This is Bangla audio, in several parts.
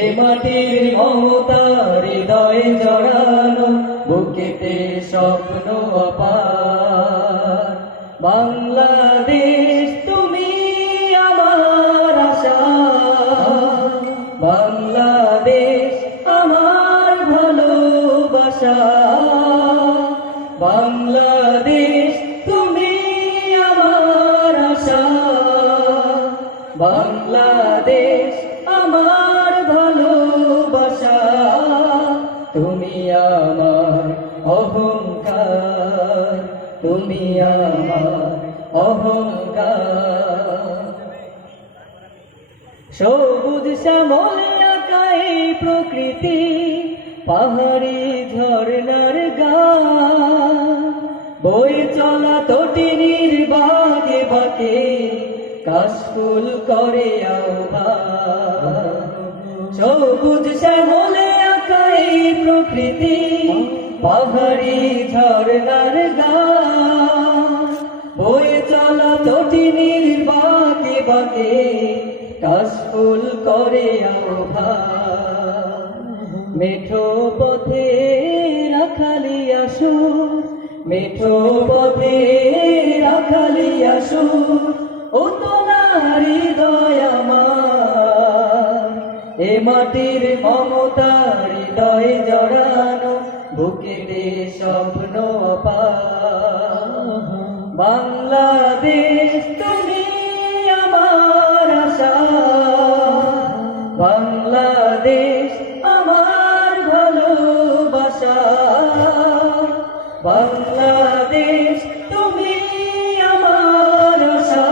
এ মাটির মমতা হৃদয়ে জড়ানো, বুকেতে স্বপ্ন অপার। বাংলাদেশ তুমি আমার আশা, বাংলাদেশ আমার ভালোবাসা। বাংলাদেশ তুমি আমার আশা, বাংলাদেশ আমার ভালোবাসা। তুমি আমার অহংকার, তুমি আমার অহংকার। সবুজ শ্যামলে আঁকা এই প্রকৃতি, পাহাড়ি ঝর্ণার গান, বয়ে চলা তটিনীর বাগে বাঁকে কাশফুল করে আহ্বান। সবুজ শ্যামলে আঁকা এই প্রকৃতি, পাহাড়ি ঝর্ণার গান, বয়ে চলা তটিনীর বাঁকে বাঁকে কাশফুল করে আহ্বান। মেঠো পথে রাখালি আসো, মেঠো পথে রাখালি আসো, ও তোমার হৃদয় আমার। এ মাটির মমতা হৃদয়ে জড়ানো, বুকেতে স্বপ্ন অপার। বাংলাদেশ তুমি আমার আশা, বাংলাদেশ আমার ভালোবাসা। বাংলাদেশ তুমি আমার আশা,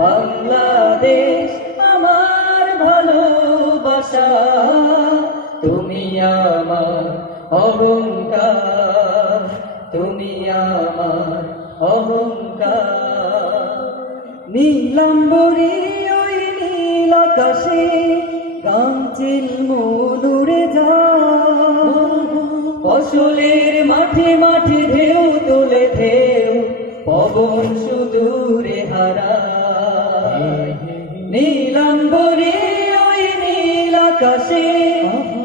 বাংলাদেশ আমার ভালোবাসা। তুমি আমার অহংকার, তুমি আমার অহংকার। নীলাম্বরী ওই নীল আকাশে গামচিল মনুরে যায়, ফসলের মাঠে মাঠে ঢেউ তোলে ঢেউ, পবন সুদূরে হারায়। নীলাম্বরী ওই নীল আকাশে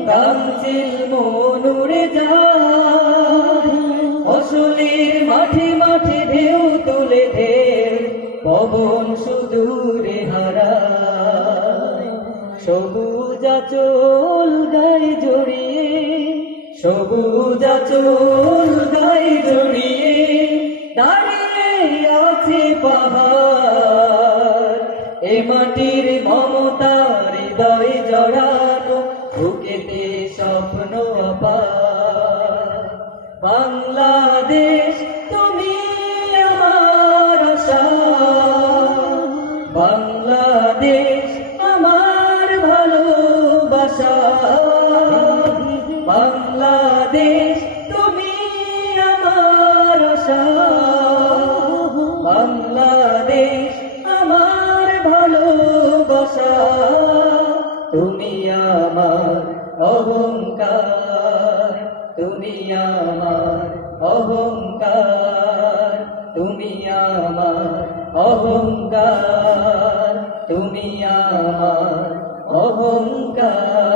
গামচিল মনুরে যায়, ফসলের মাঠে মাঠে ঢেউ তোলে ঢেউ, পবন সুদূরে হারায়। সবুজ আঁচল গায়ে জড়িয়ে, সবুজ আঁচল গায়ে জড়িয়ে দাঁড়িয়ে আছে পাহাড়। এ মাটির মমতা হৃদয়ে জড়ানো, বুকেতে স্বপ্ন অপার। বাংলাদেশ তুমি আমার আশা, বাংলাদেশ আমার ভালোবাসা। বাংলাদেশ তুমি আমার আশা, বাংলাদেশ আমার ভালোবাসা। তুমি আমার অহংকার, তুমি আমার অহংকার, তুমি আমার অহংকার, তুমি আমার অহংকার।